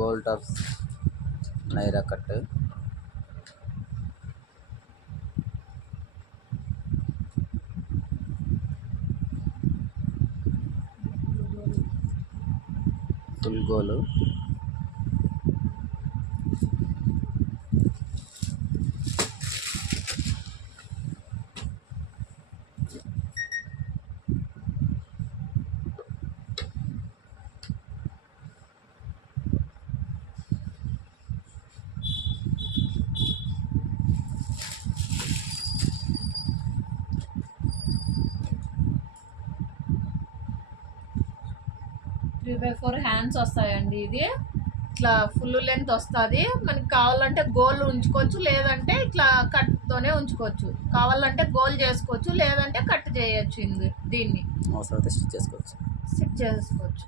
Goal tops Naira cut. Full goal. Three by four hands వస్తాయండి. ఇది ఇట్లా ఫుల్ లెంత్ వస్తుంది. మనకి కావాలంటే గోల్ ఉంచుకోవచ్చు, లేదంటే ఇట్లా కట్తోనే ఉంచుకోవచ్చు. కావాలంటే గోల్ చేసుకోవచ్చు, లేదంటే కట్ చేయొచ్చు. దీన్ని అవసరమైతే స్టిచ్ చేసుకోవచ్చు. స్టిచ్ చేసుకోవచ్చు.